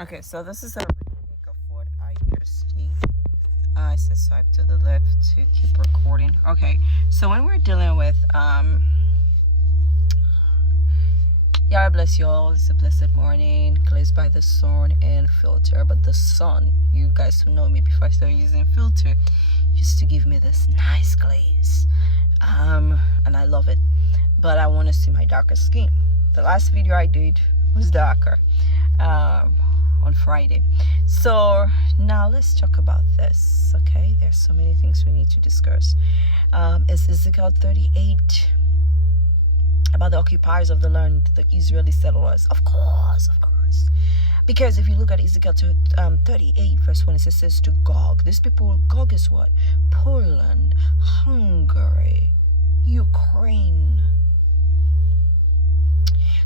Okay, so this is a remake of what I just did. I said swipe to the left to keep recording. Okay, so when we're dealing with yeah, bless you all. It's a blessed morning, glazed by the sun and filter. But the sun, you guys who know me before I started using filter, used to give me this nice glaze. And I love it. But I want to see my darker skin. The last video I did was darker. On Friday. So now let's talk about this. Okay, there's so many things we need to discuss. Is Ezekiel 38 about the occupiers of the land, the Israeli settlers? Of course. Because if you look at Ezekiel 38 verse 1, it says to Gog. These people, Gog is what? Poland, Hungary, Ukraine.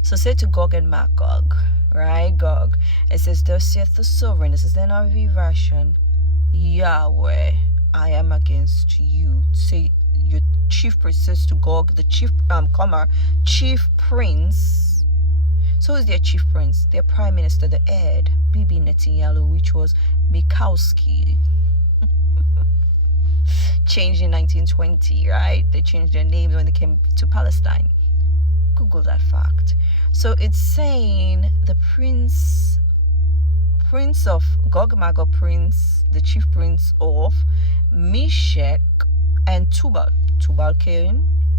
So say to Gog and Magog, right? Gog. It says, thus saith the sovereign. This is the NIV version. Yahweh, I am against you. Say your chief prince says to Gog, the chief chief prince. So who is their chief prince? Their prime minister, the head, Bibi Netanyahu, which was Mikowski. Changed in 1920, right? They changed their name when they came to Palestine. Google that fact. So it's saying the prince of Gog Magog, the chief prince of Meshech and Tubal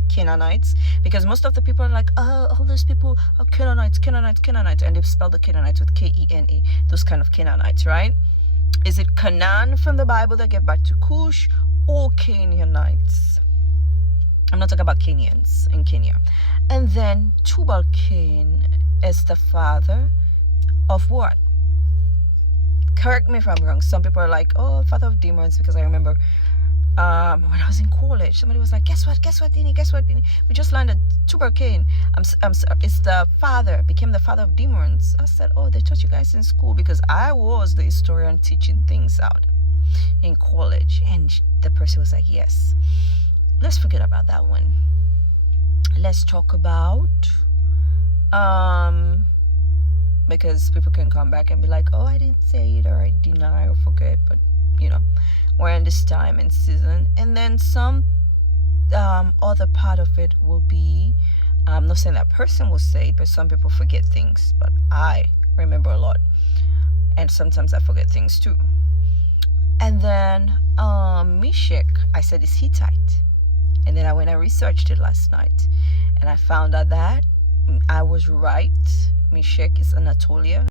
Canaanites, because most of the people are like, oh, all those people are Canaanites, and they've spelled the Canaanites with K-E-N-A, those kind of Canaanites, right? Is it Canaan from the Bible that gave back to Cush, or Canaanites? I'm not talking about Kenyans in Kenya. And then Tubal Cain is the father of what? Correct me if I'm wrong. Some people are like, oh, father of demons, because I remember when I was in college, somebody was like, guess what, Dini? We just learned that Tubal Cain it's the father, became the father of demons. I said, oh, they taught you guys in school, because I was the historian teaching things out in college. And the person was like, yes. Let's forget about that one. Let's talk about because people can come back and be like, oh, I didn't say it, or I deny or forget, but you know, we're in this time and season. And then some other part of it will be, I'm not saying that person will say it, but some people forget things, but I remember a lot, and sometimes I forget things too. And then Meshech, I said, is Hittite. And then I researched it last night, and I found out that I was right. Meshech is Anatolia.